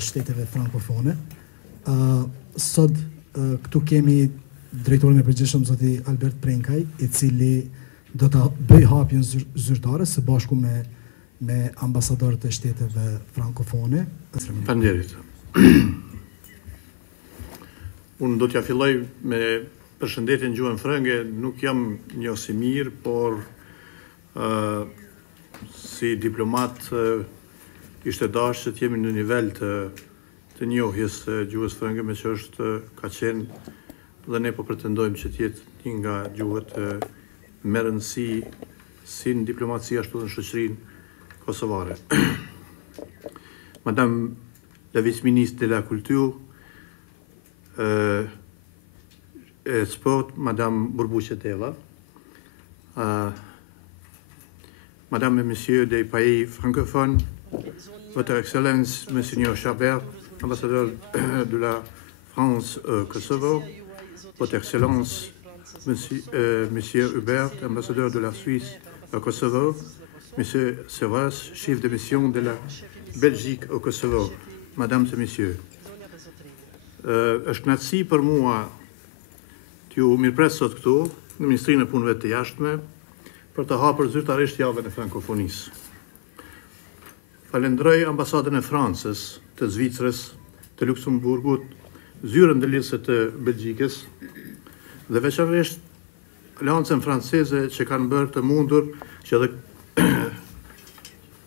shteteve frankofone. Sot këtu kemi drejtorin e përgjithshëm zoti Albert Prenkaj, I cili do ta bëj hapjen zyrtare së bashku me ambasadorët e shteteve frankofone. Faleminderit. Unë do t'ja filloj me përshëndetjen gjuhën frënge, nuk jam njohës I mirë, por si diplomat ishte dashur që t'jemi në nivel të njohjes gjuhës frënge, me që ka qenë dhe ne po pretendojmë që t'jetë një nga gjuhët me rëndësi si në diplomaci ashtu dhe në shoqërinë kosovare. Madame la vice-ministre de la Culture et Sport, Madame Bourboukheteva, Madame et Messieurs des pays francophones, Votre Excellence, Monsieur Chabert, ambassadeur de la France au Kosovo, Votre Excellence, Monsieur Hubert, ambassadeur de la Suisse au Kosovo, Monsieur Serras, chef de mission de la Belgique au Kosovo, Mesdames et Messieurs. Është kënaqësi për mua t'ju mirëpres sot këtu në Ministrinë e Punëve të Jashtme për të hapur zyrtarisht javën e frankofonisë. Falenderoj ambasadën e Francës, të Zvicrës, të Luksemburgut, zyrën ndërlidhëse të Belgjikës dhe veçanërisht Aleancën Franceze që kanë bërë të mundur që edhe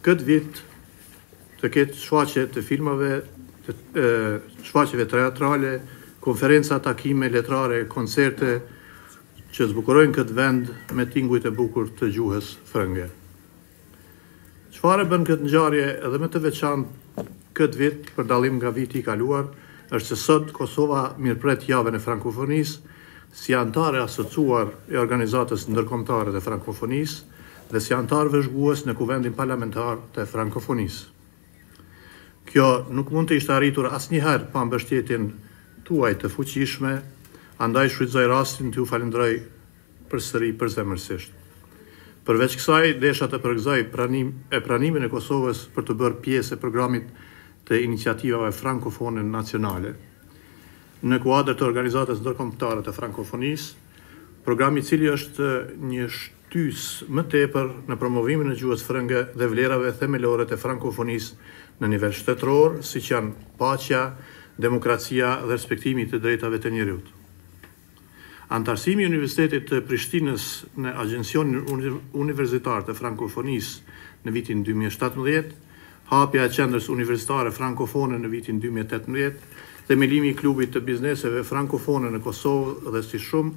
këtë vit të ketë shfaqje të filmave, shfaqjeve teatrale, konferenca, takime letrare, koncerte që zbukurojnë këtë vend me tingujt e bukur të gjuhës frënge. Çfarë bën këtë ngjarje edhe më të veçantë këtë vit për dallim nga viti I kaluar, është se sot Kosova mirëpret javën e frankofonisë si antare asociuar e organizatës ndërkombëtare të frankofonisë dhe si antar vëzhgues në kuvendin parlamentar të frankofonisë. Kjo nuk mund të ishte arritur asnjëherë pa mbështetjen tuaj të fuqishme, andaj shfrytëzoj rastin t'ju falenderoj përsëri përzemërsisht. Përveç kësaj, desha të përgëzoj pranimin e Kosovës për të bërë pjesë e programit të iniciativave frankofone nacionale. Në kuadër të organizatës ndërkombëtare të frankofonisë, programi I cili është një shtys më tepër në promovimin e gjuhës frënge dhe vlerave themelore të frankofonisë në nivel shtetëror, siç janë paqja, demokracia dhe respektimi të drejtave të njerëzit. Antarësimi I Universitetit të Prishtinës në Agjencionin Universitar të Frankofonisë në vitin 2017, hapja e qendrës universitare frankofone në vitin 2018, themelimi I klubit të bizneseve frankofone në Kosovë dhe si shumë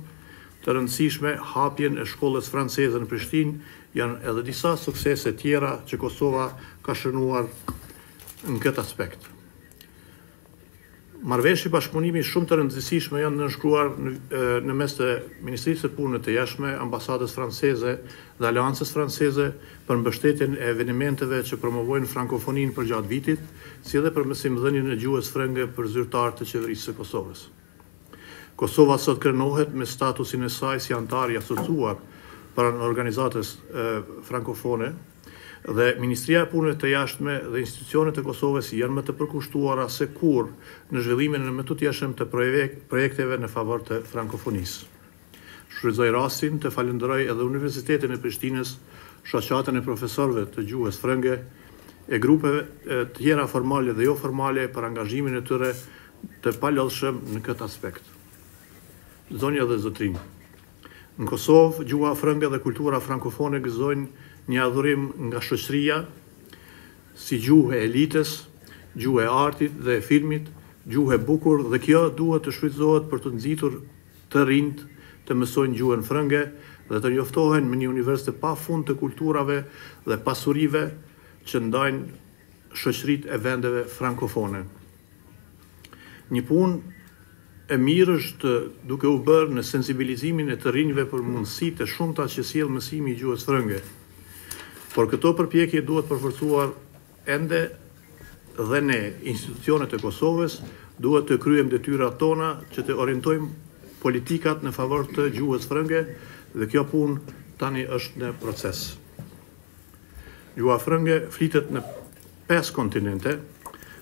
të rëndësishme hapjen e shkollës franceze në Prishtinë, janë edhe disa suksese tjera që Kosova ka shënuar në këtë aspekt. Marrëveshje bashkëpunimi shumë të rëndësishme janë nënshkruar në mes të Ministrisë së Punëve të Jashtme, Ambasadës franceze dhe Aleancës franceze për mbështetjen e evenimenteve që promovojnë frankofoninë përgjatë vitit, si edhe për mësimdhënien e gjuhës frënge për zyrtarë të qeverisë së Kosovës. Kosova sot krenohet me statusin e saj si antar I asociuar pranë organizatës frankofone dhe Ministria e Punëve të Jashtme dhe institucionet e Kosovës janë më të përkushtuara se kur në zhvillimin e më tutjetshëm të projekteve në favor të frankofonisë. Shfrytëzoj rastin të falenderoj edhe Universitetin e Prishtinës, shoqatën e profesorëve të gjuhës frënge, e grupeve të tjera formale dhe jo formale për angazhimin e tyre të palodhshëm në këtë aspekt. Zonja dhe zotrinj, në Kosovë, gjuha frënge dhe kultura frankofone gëzojnë një adhurim nga shoqëria si gjuhë e elitës, gjuhë e artit dhe e filmit, gjuhë e bukur dhe kjo duhet të shfrytëzohet për të nxitur të rinjt të mësojnë gjuhën frënge dhe të njoftohen me një univers të pafund të kulturave dhe pasurive që ndajnë shoqëritë e vendeve frankofone. Një punë e mirë është duke u bërë në sensibilizimin e të rinjve për mundësitë e shumta që sjell mësimi I gjuhës frënge. Por këto përpjekje duhet përforcuar ende dhe ne, institucionet e Kosovës, duhet të kryejmë detyrat tona që të orientojmë politikat në favor të gjuhës frënge dhe kjo punë tani është në proces. Gjuha frënge flitet në 5 kontinente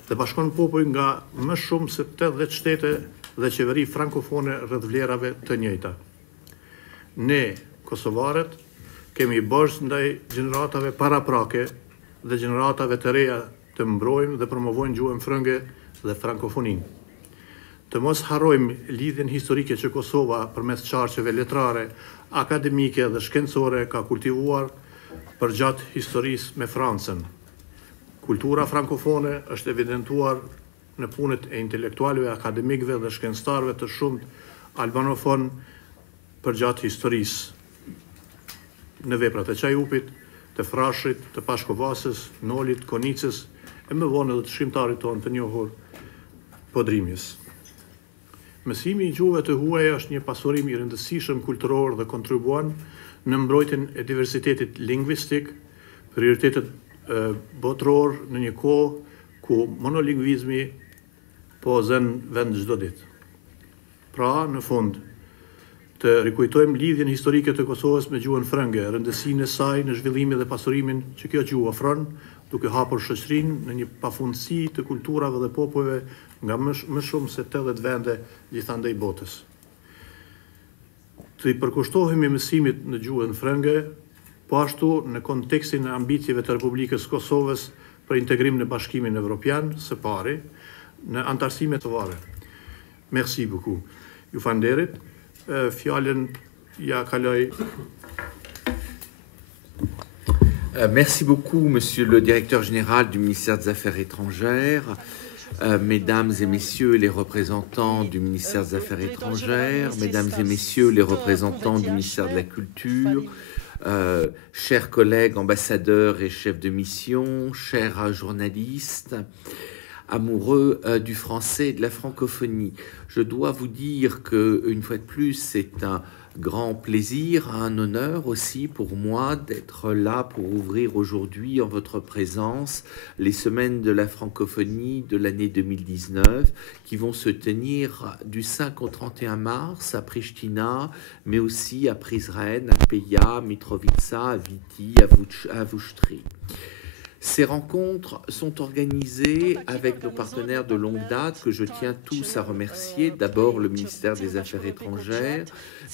dhe bashkon popull nga më shumë se 80 shtete dhe qeveri frankofone rreth vlerave të njëjta. Ne, kosovarët, kemi borxh ndaj gjeneratave paraprake dhe gjeneratave të reja të mbrojmë dhe promovojmë gjuhën frënge dhe frankofoninë. Të mos harrojmë lidhjen historike që Kosova përmes qarqeve letrare, akademike dhe shkencore ka kultivuar përgjatë historisë me Francën. Kultura frankofone është evidentuar në punët e intelektualëve, akademikëve dhe shkencëtarëve të shumt albanofon përgjatë historisë. Në veprat e Qajupit, të Frashit, të Pashkovasës, Nolit, Konicës e më vonë edhe të shkrimtarit tonë të njohur Podrimjes. Mësimi i gjuhëve të huaja është një pasurim i rëndësishëm kulturor dhe kontribuan në mbrojtjen e diversitetit lingvistik, prioritetet botëror në një kohë ku monolingvizmi po zën vend çdo ditë. Pra, në fund, të rikujtojmë lidhjen historike të Kosovës me gjuhën frënge, rëndësinë e saj në zhvillimin dhe pasurimin që kjo gjuhë ofron, duke hapur shoqërinë në një pafundësi të kulturave dhe popujve nga më shumë se 80 vende gjithandej botës. Të i përkushtohemi mësimit në gjuhën frënge, po ashtu në kontekstin e ambicjeve të Republikës Kosovës për integrim në Bashkimin Evropian, së pari, në antarësime të vare. Merci beaucoup. Ju falenderit. Fjalën ja kaloj. Merci beaucoup, Monsieur le Directeur Général du ministère des Affaires étrangères, Mesdames et Messieurs les représentants du ministère des Affaires étrangères, Mesdames et Messieurs les représentants du ministère de la Culture, chers collègues ambassadeurs et chefs de mission, chers journalistes, amoureux du français et de la francophonie. Je dois vous dire qu'une fois de plus, c'est un grand plaisir, un honneur aussi pour moi d'être là pour ouvrir aujourd'hui en votre présence les semaines de la francophonie de l'année 2019 qui vont se tenir du 5 au 31 mars à Pristina, mais aussi à Prizren, à Peja, Mitrovica, à Viti, à Vuštri. Ces rencontres sont organisées avec nos partenaires de longue date que je tiens tous à remercier. D'abord le ministère des Affaires étrangères,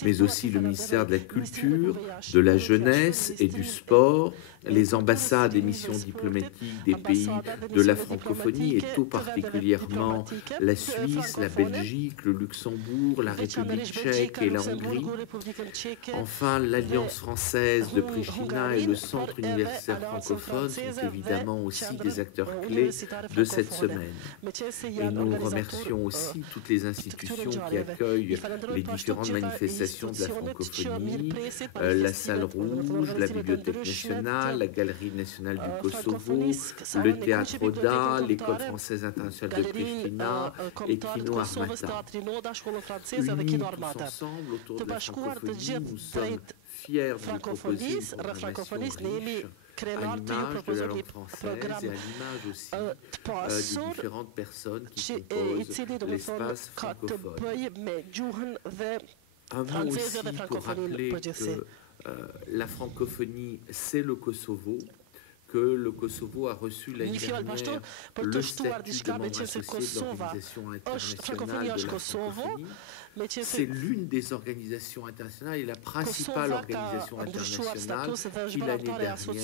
mais aussi le ministère de la Culture, de la Jeunesse et du Sport, les ambassades et missions diplomatiques des pays de la francophonie et tout particulièrement la Suisse, la Belgique, le Luxembourg, la République tchèque et la Hongrie. Enfin, l'Alliance française de Pristina et le Centre universitaire francophone sont évidemment aussi des acteurs clés de cette semaine. Et nous remercions aussi toutes les institutions qui accueillent les différentes manifestations de la francophonie, la Salle Rouge, la Bibliothèque nationale, la Galerie nationale du Kosovo, le Théâtre Oda, l'École française internationale de Pristina et Kino Armata. Unis tous ensemble autour de la francophonie, nous sommes fiers de vous proposer une programmation riche à l'image de la langue française et à l'image aussi des différentes personnes qui composent l'espace francophone. Un mot aussi pour rappeler que la francophonie, c'est le Kosovo, que le Kosovo a reçu l'année dernière le statut de membre associé de l'Organisation internationale de la francophonie. C'est l'une des organisations internationales et la principale organisation internationale qui l'année dernière s'est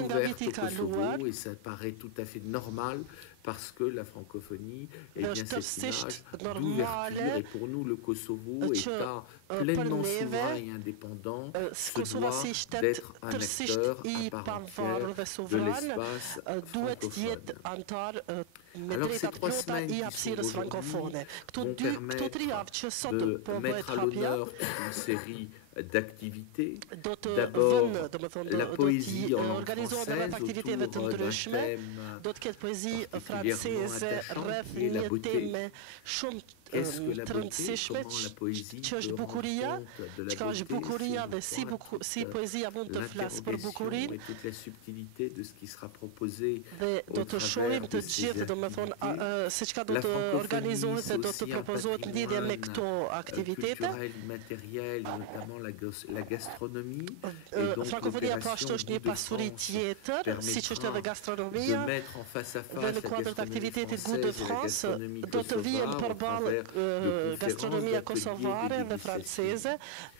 ouverte au Kosovo et ça paraît tout à fait normal parce que la francophonie, eh bien, cette image d'ouverture, et pour nous, le Kosovo, État pleinement souverain et indépendant, se doit d'être un acteur à part entière de l'espace francophone. Alors, ces 3 semaines qui sont aujourd'hui vont permettre de mettre à l'honneur toute une série d'activités. D'abord, la poésie en langue française autour d'un thème particulièrement attachant qui est la beauté. Čež bukuria, čekáš bukuria, ve si poezia buntă flas për bukurin, dhe do të shohim të gjithë, do me thonë, se çka do të organizohet dhe do të propozohet në lidhje me këto aktivitete. Frankofonia po ashtu është një pasuri tjetër, siç është edhe gastronomia, dhe në kuadër të aktivitetit Goût de France do të vihen përballë gastronomia kosovare dhe franceze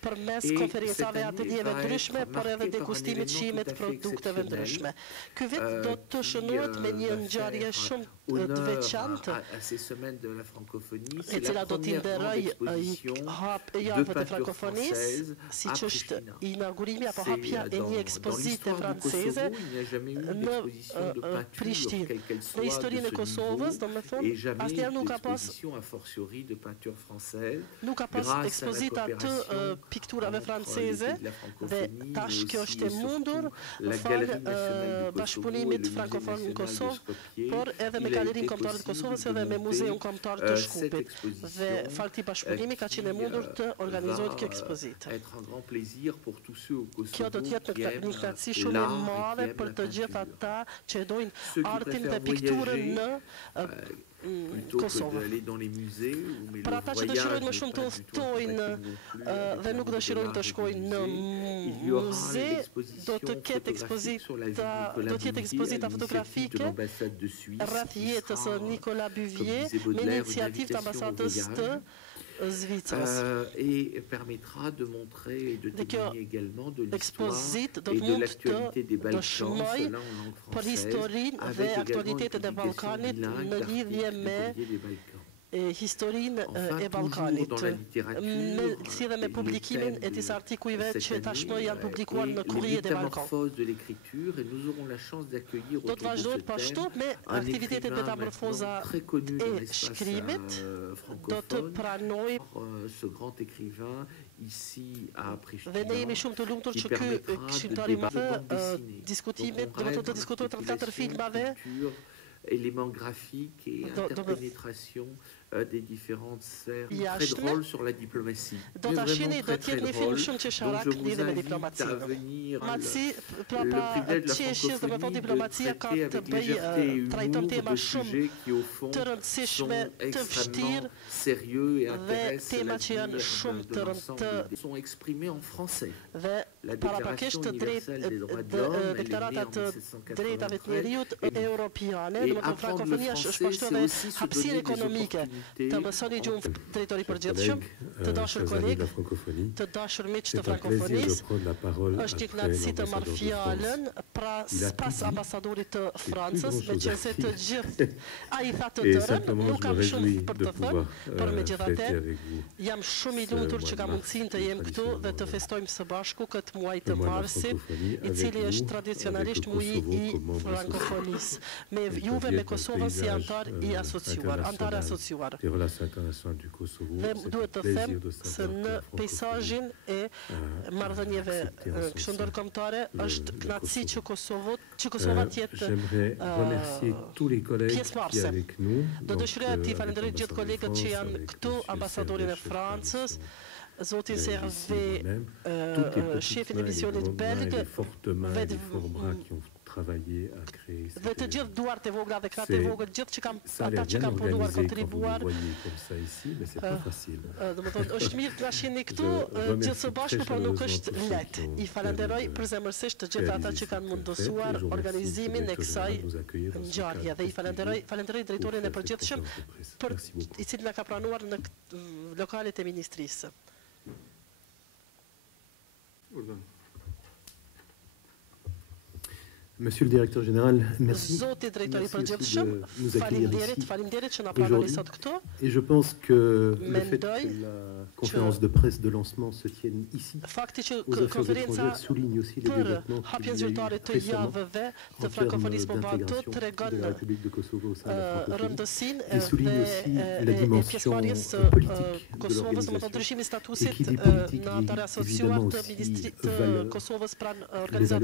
përmes konferencave e ateljeve ndryshme, por edhe degustimit shimit produkteve ndryshme. Ky vit do të shënohet me një ngjarje shumë të veçantë, e cila do t'i nderoj javët e frankofonisë, siç është inaugurimi apo hapja e një ekspozite franceze në Prishtinë. Në historinë e Kosovës, do me thonë, asnjëherë nuk ka pas ekspozita të pikturave franceze, dhe tash kjo është e mundur falë bashkëpunimit frankofon në Kosovë, por edhe me Galerinë Kombëtare të Kosovës edhe me Muzeun Kombëtar të Shkupit. Dhe falë këtij bashkëpunimi ka qenë e mundur të organizohet kjo ekspozitë. Kjo do të jetë një kënaqësi shumë e madhe për të gjithë ata që dojnë artin dhe pikturën në Kosovë. Për ata që dëshirojnë më shumë të udhtojnë dhe nuk dëshirojnë të shkojnë në muze, do të ketë ekspozita fotografike rreth jetës së Nicolas Buvier me iniciativë të ambasadës të Zvicrës. Et permettra de montrer et de témoigner également de l'histoire et de l'actualité des Balkans, cela en langue française, avec également une publication bilingue d'articles des Balkans. Historinë e Ballkanit, si dhe me publikimin e disa artikujve që tashmë janë publikuar në Courrier des Balkans. Do të vazhdohet po ashtu me aktivitetet metamorfoza e shkrimit, do të pranoj dhe ne jemi shumë të lumtur që ky shqiptar i madh diskutimit, do të diskutohet rreth 4 filmave, éléments graphiques et interpénétration des différentes sphères. Très drôle sur la diplomatie. Vraiment très très drôle. Donc je vous invite à venir. Le prix de la francophonie traité avec légèreté et humour de sujets qui au fond sont extrêmement sérieux et intéressent la vie de l'ensemble. Sont exprimés en français. La déclaration universelle des droits de l'homme, elle est née en 1789. Dhe frankofonia është ashtu edhe hapësirë ekonomike, të mësoni gjuhën drejtori përgjithshëm, të dashur kolegë, të dashur miq të frankofonisë. Është një kënaqësi të marr fjalën pas ambasadorit të Francës, meqense të gjithë ai tha të tërën, nuk kam shumë për të thënë, por megjithatë jam shumë i lumtur që kam mundësinë të jem këtu dhe të festojmë së bashku këtë muaj të marsit, i cili është tradicionalisht muaji i frankofonisë. Me juve me Kosovën si antar i asociuar, antar asociuar. Dhe duhet të them se në peizazhin e marrëdhënieve kështu ndërkombëtare është kënaqësi që Kosova të jetë pjesëmarrëse. Do dëshiroja të falenderoj gjithë kolegët që janë këtu, ambasadorin e Francës, zotin Serve, shefin e misionit belg, dhe të gjithë duart e vogla dhe kratë e vogël, gjithë ata që kanë punuar, kontribuar. Domethënë është mirë të na shihni këtu gjithë së bashku, por nuk është lehtë. I falenderoj përzemërsisht të gjithë ata që kanë mundësuar organizimin e kësaj ngjarje dhe i falenderoj drejtorin e përgjithshëm i cili na ka pranuar në lokalet e ministrisë. Monsieur le directeur général, merci. Zoti drejtori i përgjithshëm, faleminderit që na pranoni sot këtu. Et je pense que le fait que la conférence de presse de lancement se tienne ici aux Affaires étrangères souligne aussi les développements qu'il y a eu récemment en termes d'intégration de la République de Kosovo au sein de la francophonie et souligne aussi la dimension politique de l'organisation et qui dit politique dit évidemment aussi valeur réalisée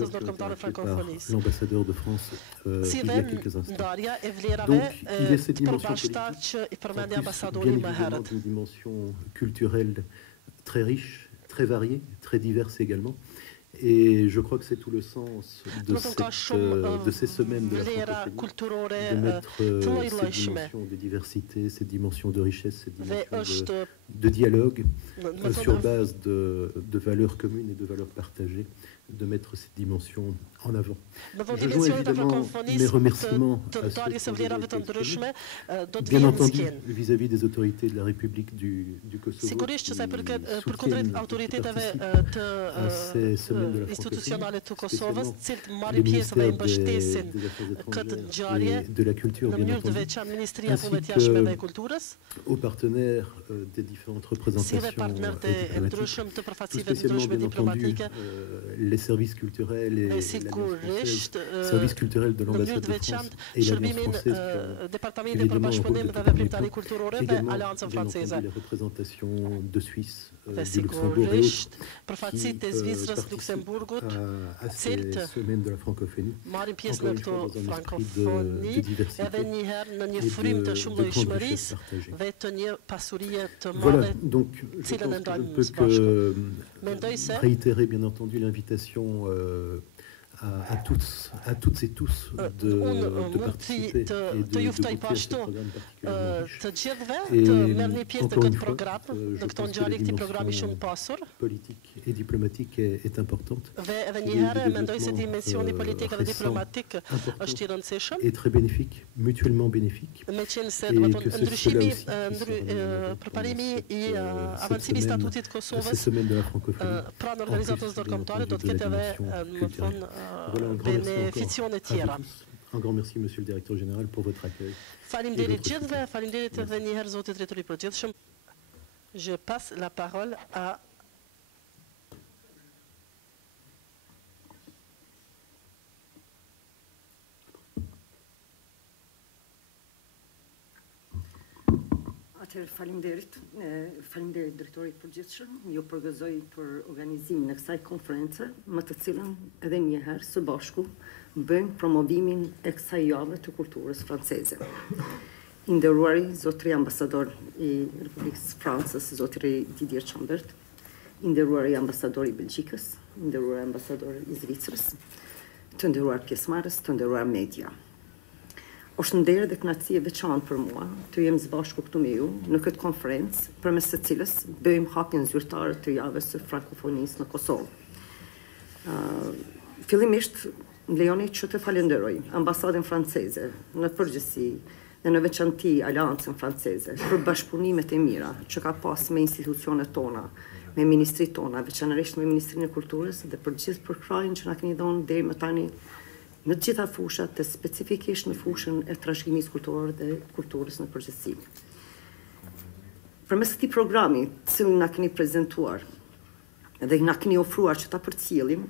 par l'ambassadeur de France il y a quelques instants. Donc, il y a cette dimension politique, bien évidemment une dimension culturelle très riche, très variée, très diverse également. Et je crois que c'est tout le sens de ces semaines de la francophonie, de mettre cette dimension de diversité, cette dimension de richesse, cette dimension de dialogue sur base de valeurs communes et de valeurs partagées, de mettre cette dimension en avant. Je joins évidemment mes remerciements à ceux qui ont été exprimés, bien entendu vis-à-vis des autorités de la République du Kosovo qui soutiennent et qui participent à ces semaines de la francophonie, spécialement les ministères des Affaires étrangères et de la Culture, bien entendu, ainsi qu'aux partenaires des différentes représentations diplomatiques, tout spécialement, bien entendu, les services culturels et les services culturels de l'ambassade de France et l'Alliance française qui ont évidemment un rôle de tout également, bien entendu, les représentations de Suisse, du Luxembourg et autres qui participent à ces semaines de la francophonie, encore une fois dans un esprit de diversité et de grande richesse partagée. Voilà, donc je pense que je ne peux que réitérer bien entendu l'invitation à toutes et tous de participer et de goûter à ce programme particulièrement riche. Et encore une fois, je pense que la dimension politique et diplomatique est importante. Il y a eu des développements récents importants et très bénéfiques, mutuellement bénéfiques. Et que c'est cela aussi qui sera ces semaines de la francophonie, en plus bien entendu de la dimension culturelle. Voilà, un grand merci encore à vous tous. Un grand merci, Monsieur le Directeur Général, pour votre accueil. Je passe la parole à Faleminderit drejtorit përgjithshëm. Ju përgëzoj për organizimin e kësaj konference, më të cilën edhe një herë së bashku bëjmë promovimin e kësaj jave të kulturës franceze. I nderuari zotëri ambasador i Republikës Francës, zotëri Didier Chambert, i nderuari ambasador i Belgjikës, i nderuari ambasador i Zvicrës, të nderuar pjesëmarrës, të nderuar media. Është nderë dhe kënaqësi e veçantë për mua të jem së bashku këtu me ju në këtë konferencë, përmes së cilës bëjmë hapjen zyrtare të javës së frankofonisë në Kosovë. Fillimisht, më lejoni që të falenderoj ambasadën franceze në përgjithësi dhe në veçanti Aleancën franceze për bashkëpunimet e mira që ka pas me institucionet tona, me ministrit tona, veçanërisht me Ministrinë e Kulturës dhe për gjithë përkrajin që na keni dhënë deri më tani në të gjitha fushat të specifikisht në fushën e trashëgimisë kulturore dhe kulturës në përgjithësi. Përmes këtij programi, të cilin na keni prezantuar dhe na keni ofruar që ta përcjellim,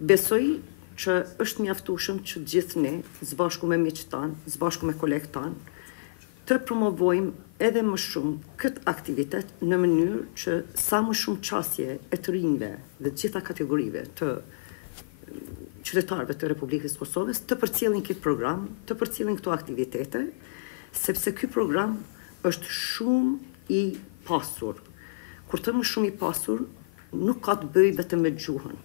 besoj që është mjaftueshëm që gjithë ne, së bashku me miqtë tanë, së bashku me kolegët tanë, të promovojmë edhe më shumë këtë aktivitet në mënyrë që sa më shumë qasje e të rinjve dhe të gjitha kategorive të qytetarëve të Republikës Kosovës të përcjellin këtë program, të përcjellin këto aktivitete, sepse ky program është shumë i pasur. Kur të më shumë i pasur, nuk ka të bëjë vetëm me gjuhën.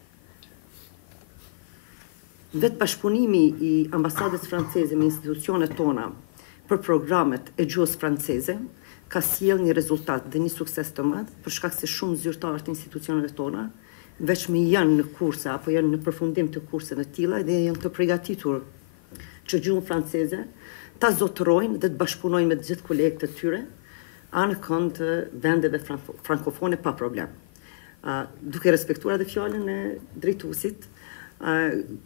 Vetë bashkëpunimi i ambasadës franceze me institucionet tona për programet e gjuhës franceze ka sjellë një rezultat dhe një sukses të madh, për shkak se shumë zyrtarë të institucioneve tona veç me janë në kurse, apo janë në përfundim të kurseve të tilla dhe janë të përgatitur që gjuhën franceze ta zotërojnë dhe të bashkëpunojnë me të gjithë kolegët e tyre anë kënd të vendeve frankofone pa problem. Duke respektuar edhe fjalën e drejtuesit,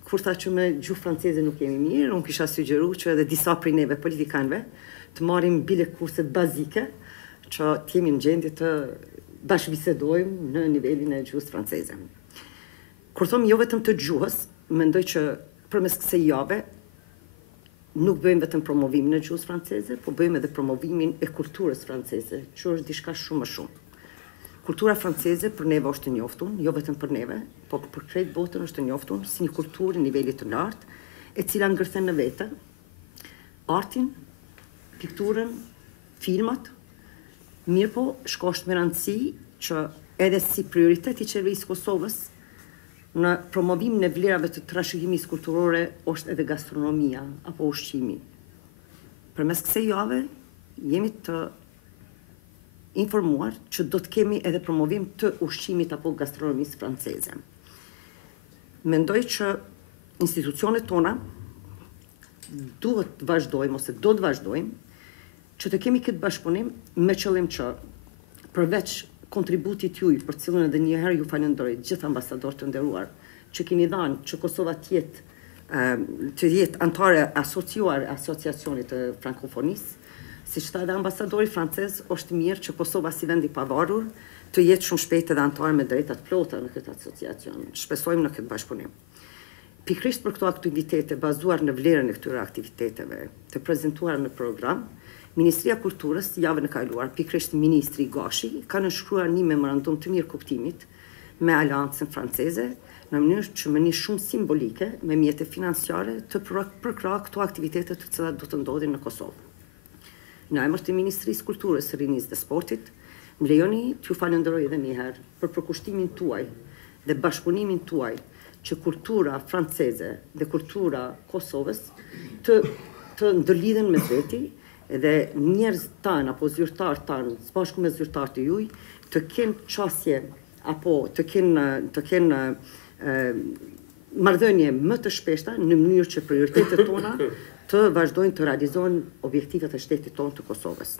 kur tha që me gjuhë franceze nuk jemi mirë, unë kisha sugjeruar që edhe disa prej neve politikanëve të marrim bile kurset bazike që të jemi në gjendje të bashkëbisedojmë në nivelin e gjuhës franceze. Kur thom jo vetëm të gjuhës, mendoj që përmes kësaj jave nuk bëjmë vetëm promovimin e gjuhës franceze, po bëjmë edhe promovimin e kulturës franceze, që është diçka shumë më shumë. Kultura franceze për neve është të njoftun, jo vetëm për neve, po për krejt botën është të njoftun si një kulturë nivelit të lartë, e cila ngërthen në vete artin, pikturën, filmat, mirë po shkosht me rëndësi që edhe si prioritet i qeverisë Kosovës në promovim në vlerave të trashëgimisë kulturore është edhe gastronomia apo ushqimi. Përmes kësaj jave jemi të informuar që do të kemi edhe promovim të ushqimit apo gastronomisë franceze. Mendoj që institucionet tona duhet të vazhdojmë ose do të vazhdojmë që të kemi këtë bashkëpunim me qëllim që përveç kontributit juj për cilën edhe njëherë ju falenderoj gjithë ambasadorët të nderuar që keni dhënë që Kosova të jetë antare asociuar asociacionit të frankofonisë. Si që tha edhe ambasadori francez, është mirë që Kosova si vend i pavarur të jetë shumë shpejt edhe antare me drejtat plota në këtë asociacion. Shpresojmë në këtë bashkëpunim. Pikrisht për këto aktivitete bazuar në vlerën e këtyre aktiviteteve të prezantuara në program, Ministria e Kulturës javën e kaluar, pikrisht Ministri Gashi, ka nënshkruar një memorandum të mirë kuptimit me Aleancën Franceze në mënyrë që me një shumë simbolike me mjete financiare të përkrahë këto aktivitete të cilat do të ndodhin në Kosovë. Në emër të Ministrisë Kulturës, Rinisë dhe Sportit, më lejoni t'ju falenderoj edhe një herë për përkushtimin tuaj dhe bashkëpunimin tuaj që kultura franceze dhe kultura Kosovës të ndërlidhen me veti dhe njerëz tanë apo zyrtar tanë, së bashku me zyrtar të juj, të kenë qasje apo të kenë marrëdhënie më të shpeshta në mënyrë që prioritetet tona të vazhdojnë të realizojnë objektivat e shtetit tonë të Kosovës.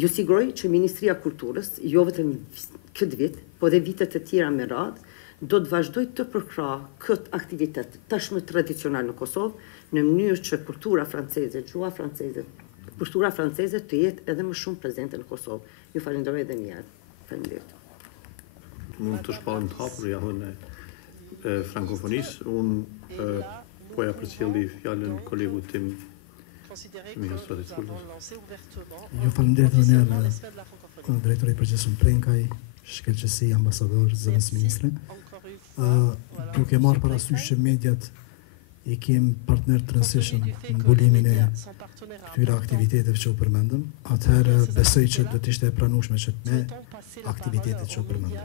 Ju siguroj që Ministria e Kulturës, jo vetëm këtë vit, po dhe vitet e tjera me radhë, do të vazhdoj të përkrahë këtë aktivitet tashmë tradicional në Kosovë, në mënyrë që kultura franceze, gjua franceze, kultura franceze të jetë edhe më shumë prezente në Kosovë. Ju falenderoj edhe një herë. Faleminderit. Mund të shpallim të hapur javën e frankofonisë. Unë po ja përcjelli fjalën kolegut tim Ministrit Kulturës. Ju falenderoj edhe një herë drejtori i përgjithshëm Prenkaj, shkelqësi ambasador zëvendës ministre. Duke marrë parasysh që mediat i kem partner transition në mbulimin e këtyre aktiviteteve që u përmendëm, atëherë besoj që do të ishte e pranueshme që me aktivitetet që u përmendëm.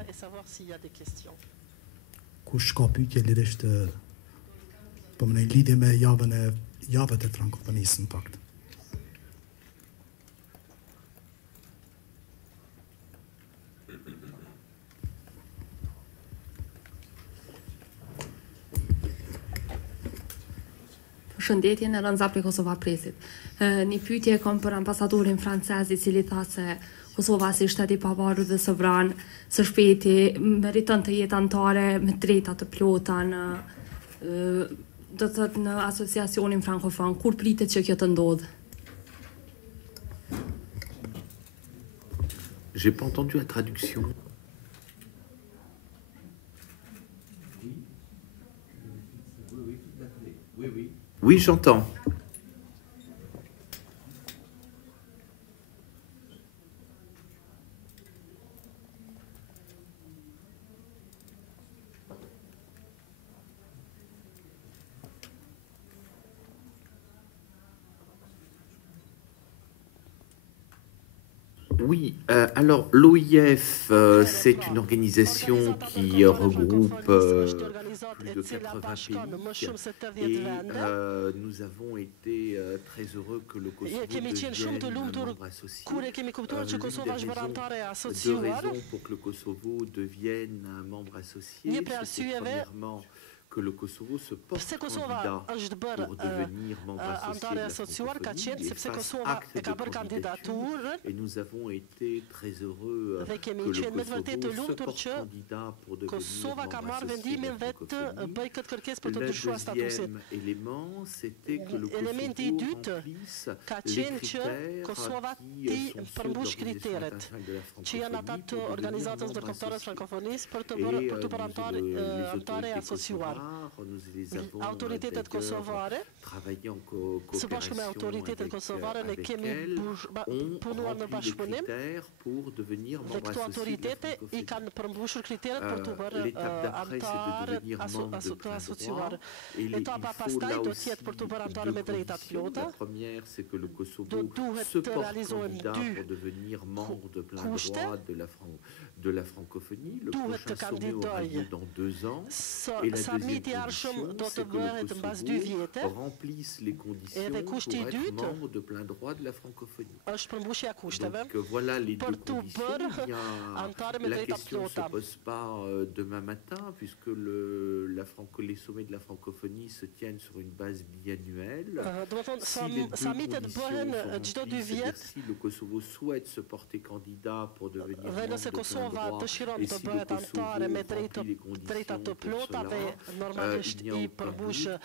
Kush ka pyetje lidhërisht po më në lidhje me javët e frankofonisë në fakt. Shëndetje në rëndza për Kosova Presit. Një pyetje kom për ambasadorin francez i cili tha se Kosova si shteti i pavarur dhe sovran së shpejti meriton të jetë anëtare me drejta të plota do të thotë në asociacionin frankofon. Kur pritet që kjo të ndodhë? J'ai pas entendu la traduction. Oui, j'entends. Oui, alors l'OIF, c'est une organisation qui regroupe plus de 80 pays et nous avons été très heureux que le Kosovo devienne membre associé. Deux raisons pour que le Kosovo devienne un membre associé. Premièrement, que le Kosovo se porte candidat pour devenir membre associé de la francophonie et fasse acte de candidature. Et nous avons été très heureux que le Kosovo se porte candidat pour devenir membre associé de la francophonie. Le deuxième élément, c'était que le Kosovo remplisse les critères qui sont ceux de l'Organisation internationale de la francophonie et les autorités Nous les avons autoritetet kosovare, travaillé en së bashku me autoritetet kosovare ne kemi punuar në bashkëpunim dhe këto autoritete i kanë përmbushur kriteret për të bërë antar të asociuar. Etapa pastaj do të jetë për të bërë antar me drejta të plota. Do duhet të realizojmë dy kushte. Duhet të kandidoj samiti i ardhshëm do të bëhet mbas 2 vjete. Edhe kushti i dytë është përmbushja e kushteve për të bërë antare me drejta plota. Ne se pose pas demain matin puisque les sommets de la francophonie se tiennent sur une base biannuelle. Si le Kosovo souhaite se porter candidat pour devenir membre de plein droit, et si le Kosovo remplit les conditions pour cela,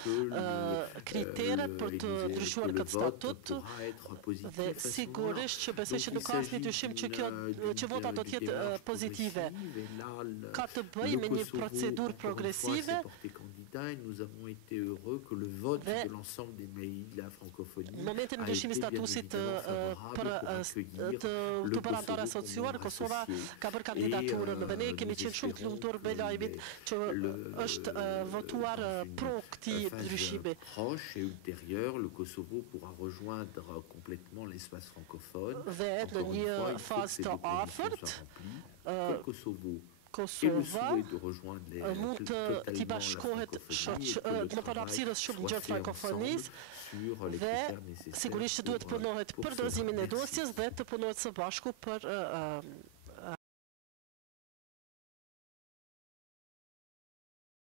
il n'y a aucun doute que le vote pourra être positif. Dhe sigurisht që besoj që nuk ka asnjë dyshim që vota do të jetë pozitive. Ka të bëjë me një procedurë progresive. Nous avons été heureux que le vote de l'ensemble des pays de la francophonie në momentin e ndryshimit statusit për të bërë antar asociuar, Kosova ka bërë kandidaturën dhe ne kemi qenë shumë të lumtur me lajmin që është votuar pro këtij ndryshimi. Proche et ultérieur, le Kosovo pourra rejoindre complètement l'espace francophone. Dhe në një fazë të afërt, Kosova mund t'i bashkohet në parapsirës shumë gjërë frankofonisë dhe sigurisht që duhet të punohet për dorëzimin e dosjes dhe të punohet së bashku për